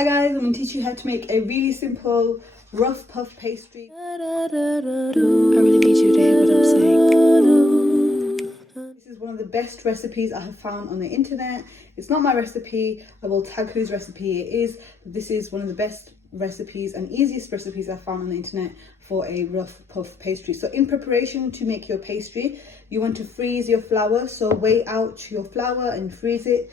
Hi guys, I'm going to teach you how to make a really simple rough puff pastry. I really need you to hear what I'm saying. This is one of the best recipes I have found on the internet. It's not my recipe, I will tag whose recipe it is, but this is one of the best recipes and easiest recipes I found on the internet for a rough puff pastry. So in preparation to make your pastry, you want to freeze your flour, so weigh out your flour and freeze it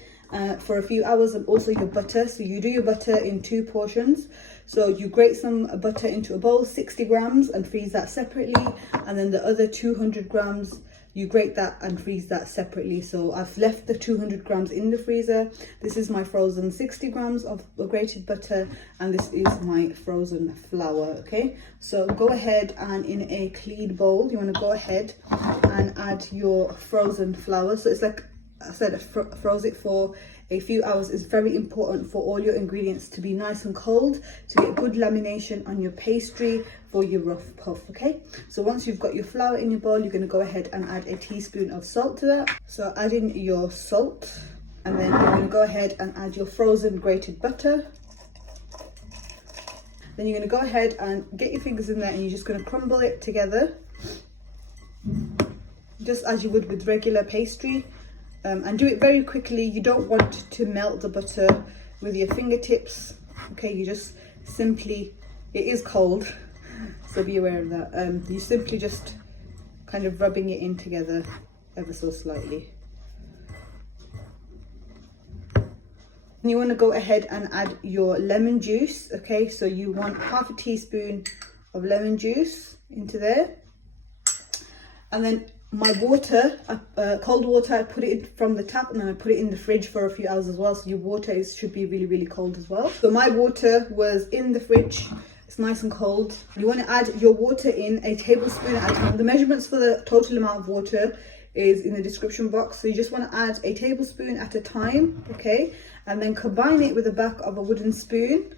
for a few hours, and also your butter. So you do your butter in 2 portions. So you grate some butter into a bowl, 60 grams, and freeze that separately, and then the other 200 grams you grate that and freeze that separately. So I've left the 200 grams in the freezer. This is my frozen 60 grams of grated butter, and this is my frozen flour. Okay, so go ahead and in a clean bowl, you want to go ahead and add your frozen flour. So it's like I said, froze it for a few hours. It's very important for all your ingredients to be nice and cold to get good lamination on your pastry for your rough puff. Okay, so once you've got your flour in your bowl, you're going to go ahead and add a teaspoon of salt to that. So add in your salt, and then you're going to go ahead and add your frozen grated butter. Then you're going to go ahead and get your fingers in there, and you're just going to crumble it together just as you would with regular pastry. And do it very quickly. You don't want to melt the butter with your fingertips. Okay, you just simply, it is cold, so be aware of that. You simply just kind of rubbing it in together ever so slightly. And you want to go ahead and add your lemon juice. Okay, so you want half a teaspoon of lemon juice into there. And then my water, cold water, I put it in from the tap, and then I put it in the fridge for a few hours as well. So your water should be really cold as well. So my water was in the fridge. It's nice and cold. You want to add your water in a tablespoon at a time. The measurements for the total amount of water is in the description box. So you just want to add a tablespoon at a time, okay? And then combine it with the back of a wooden spoon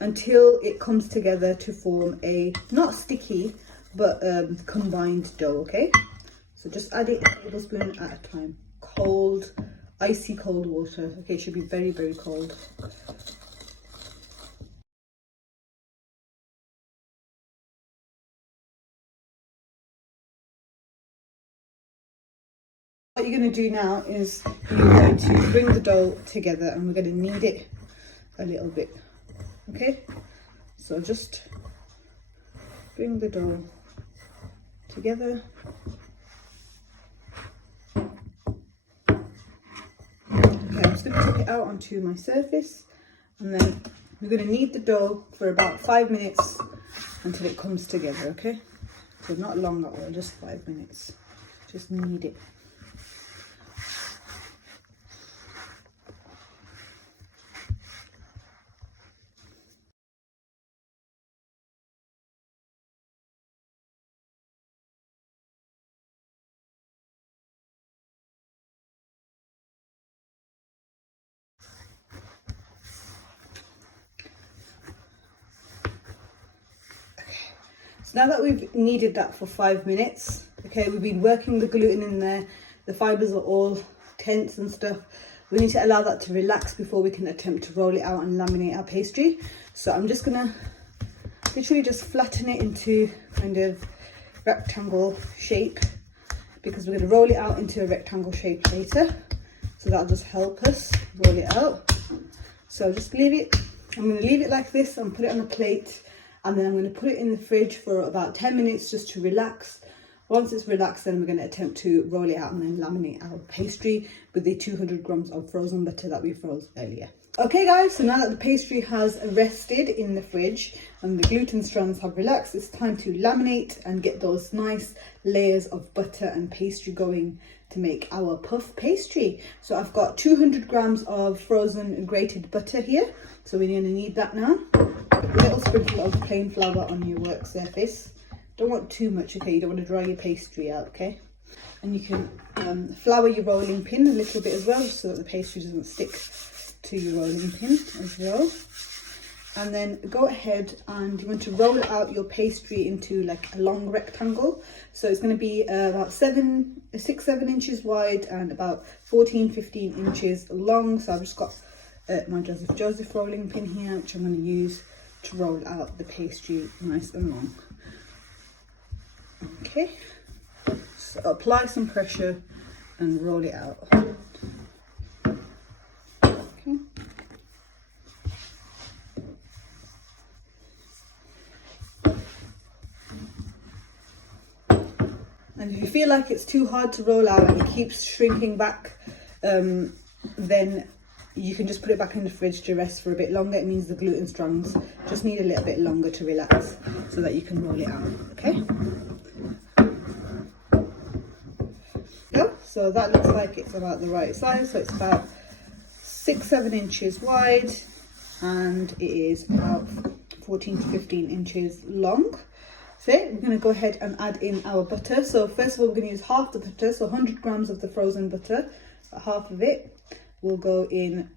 until it comes together to form a, not sticky, but combined dough, okay? So just add it a tablespoon at a time. Cold, icy cold water. Okay, it should be very cold. What you're going to do now is you're going to bring the dough together, and we're going to knead it a little bit. Okay, so just bring the dough together. Okay, I'm just going to tip it out onto my surface, and then we're going to knead the dough for about 5 minutes until it comes together. Okay, so not long at all, just 5 minutes. Just knead it. Now that we've kneaded that for 5 minutes, okay, we've been working the gluten in there, the fibres are all tense and stuff. We need to allow that to relax before we can attempt to roll it out and laminate our pastry. So I'm just gonna literally just flatten it into kind of rectangle shape, because we're gonna roll it out into a rectangle shape later. So that'll just help us roll it out. So just leave it, I'm gonna leave it like this and put it on a plate. And then I'm going to put it in the fridge for about 10 minutes just to relax. Once it's relaxed, then we're going to attempt to roll it out and then laminate our pastry with the 200 grams of frozen butter that we froze earlier. Okay guys, so now that the pastry has rested in the fridge and the gluten strands have relaxed, it's time to laminate and get those nice layers of butter and pastry going to make our puff pastry. So I've got 200 grams of frozen grated butter here. So we're going to need that now. A little sprinkle of plain flour on your work surface. Don't want too much, okay? You don't want to dry your pastry out, okay? And you can flour your rolling pin a little bit as well, so that the pastry doesn't stick to your rolling pin as well. And then go ahead and you want to roll out your pastry into like a long rectangle. So it's going to be about 6-7 inches wide and about 14-15 inches long. So I've just got my Joseph rolling pin here, which I'm going to use to roll out the pastry nice and long. Okay, so apply some pressure and roll it out. Okay. And if you feel like it's too hard to roll out and it keeps shrinking back, then you can just put it back in the fridge to rest for a bit longer. It means the gluten strands just need a little bit longer to relax so that you can roll it out, okay? So that looks like it's about the right size. So it's about 6-7 inches wide and it is about 14 to 15 inches long. So we're going to go ahead and add in our butter. So first of all, we're going to use half the butter, so 100 grams of the frozen butter. Half of it will go in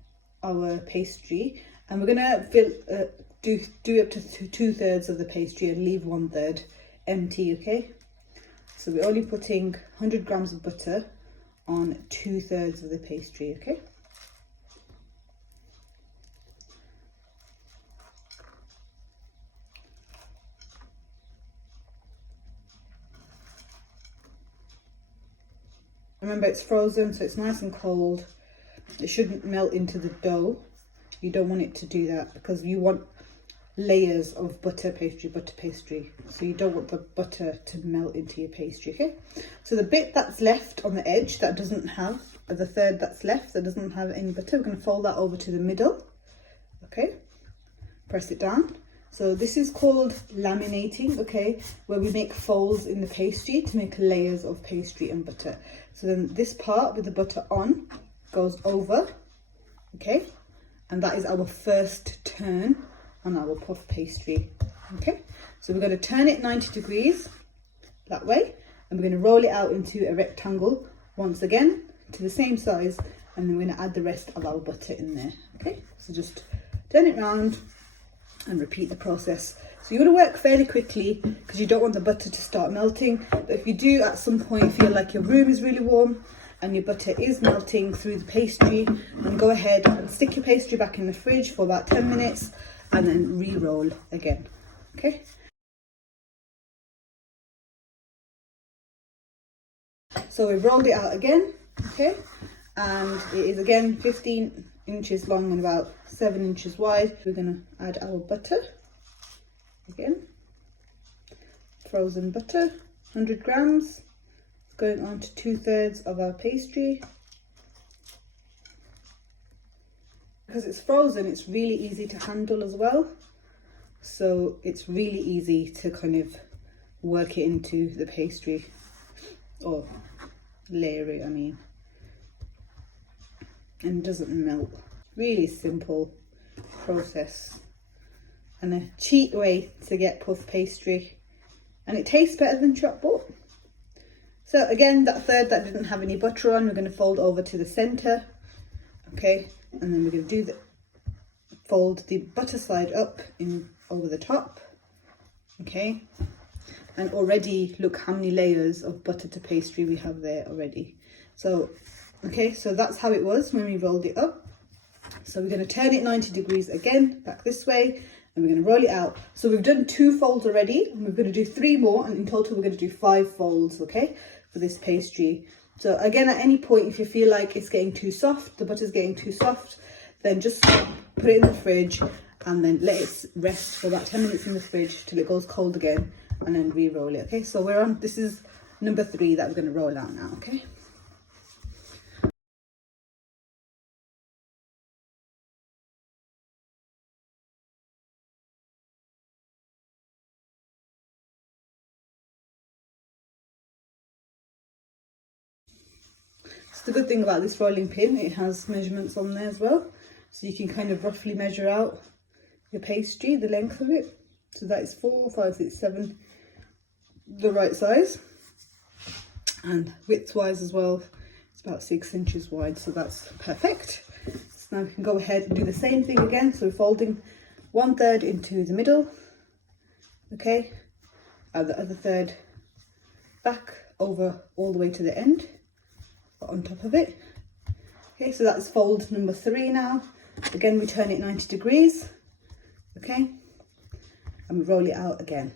our pastry, and we're going to do up to 2/3 of the pastry and leave 1/3 empty. Okay, so we're only putting 100 grams of butter on 2/3 of the pastry. Okay. Remember, it's frozen, so it's nice and cold. It shouldn't melt into the dough. You don't want it to do that because you want layers of butter pastry. So you don't want the butter to melt into your pastry, okay? So the bit that's left on the edge that doesn't have, the third that's left that doesn't have any butter, we're going to fold that over to the middle, okay? Press it down. So this is called laminating, okay, where we make folds in the pastry to make layers of pastry and butter. So then this part with the butter on goes over, okay, and that is our first turn on our puff pastry, okay. So we're going to turn it 90 degrees that way, and we're going to roll it out into a rectangle once again to the same size, and then we're going to add the rest of our butter in there, okay. So just turn it round and repeat the process. So you want to work fairly quickly because you don't want the butter to start melting. But if you do at some point feel like your room is really warm and your butter is melting through the pastry, then go ahead and stick your pastry back in the fridge for about 10 minutes and then re-roll again, okay? So we've rolled it out again, okay? And it is again 15 inches long and about 7 inches wide. We're going to add our butter again, frozen butter, 100 grams, going on to 2/3 of our pastry. Because it's frozen, it's really easy to handle as well, so it's really easy to kind of work it into the pastry, or layer it, I mean, and doesn't melt. Really simple process and a cheap way to get puff pastry, and it tastes better than chopped butter. So again, that third that didn't have any butter on, we're going to fold over to the center, okay, and then we're going to fold the butter side up in over the top, okay, and already look how many layers of butter to pastry we have there already. So okay, so that's how it was when we rolled it up. So we're going to turn it 90 degrees again, back this way, and we're going to roll it out. So we've done 2 folds already, and we're going to do 3 more, and in total we're going to do 5 folds, okay, for this pastry. So again, at any point, if you feel like it's getting too soft, the butter's getting too soft, then just put it in the fridge and then let it rest for about 10 minutes in the fridge till it goes cold again, and then re-roll it, okay? So this is number 3 that we're going to roll out now, okay? The good thing about this rolling pin, it has measurements on there as well, so you can kind of roughly measure out your pastry, the length of it. So that is 4, 5, 6, 7, the right size, and width wise as well, it's about 6 inches wide, so that's perfect. So now we can go ahead and do the same thing again. So we're folding 1/3 into the middle, okay, and the other third back over all the way to the end, on top of it. Okay, so that's fold number 3 now. Again, we turn it 90 degrees, okay? And we roll it out again.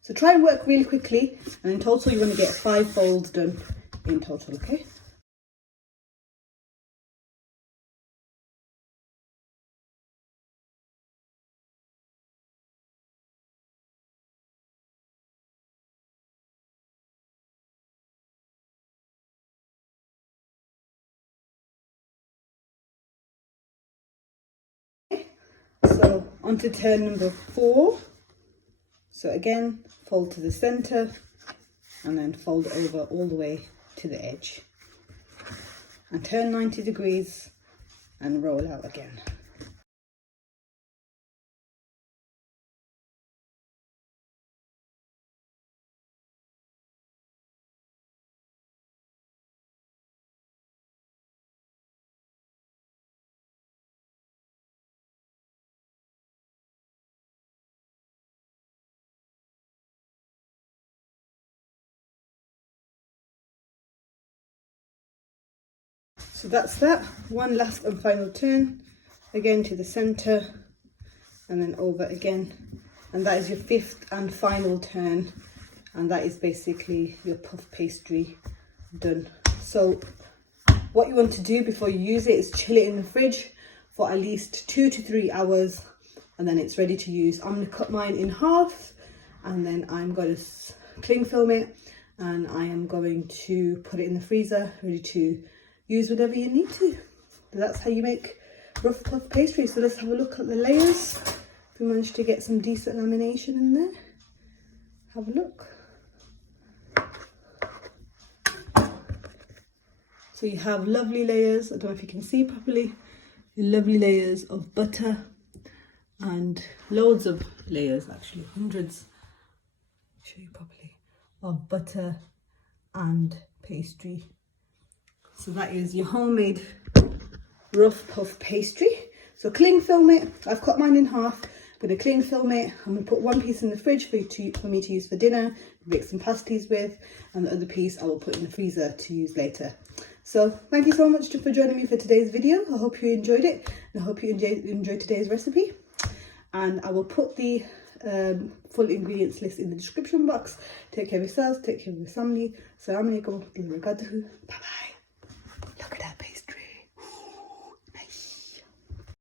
So try and work really quickly, and in total you want to get 5 folds done in total, okay? So on to turn number 4. So again, fold to the center and then fold over all the way to the edge. And turn 90 degrees and roll out again. So that's that. One last and final turn, again to the center and then over again. And that is your 5th and final turn. And that is basically your puff pastry done. So what you want to do before you use it is chill it in the fridge for at least 2 to 3 hours, and then it's ready to use. I'm going to cut mine in half, and then I'm going to cling film it, and I am going to put it in the freezer ready to use whenever you need to. But that's how you make rough puff pastry. So let's have a look at the layers. If we managed to get some decent lamination in there, have a look. So you have lovely layers, I don't know if you can see properly, lovely layers of butter and loads of layers, actually hundreds, show you properly, of butter and pastry. So that is your homemade rough puff pastry. So cling film it. I've cut mine in half. I'm going to cling film it. I'm going to put one piece in the fridge for me to use for dinner, make some pasties with, and the other piece I will put in the freezer to use later. So thank you so much for joining me for today's video. I hope you enjoyed it, and I hope you enjoyed today's recipe. And I will put the full ingredients list in the description box. Take care of yourselves, take care of your family. Assalamu alaikum. Bye bye. Look at that pastry.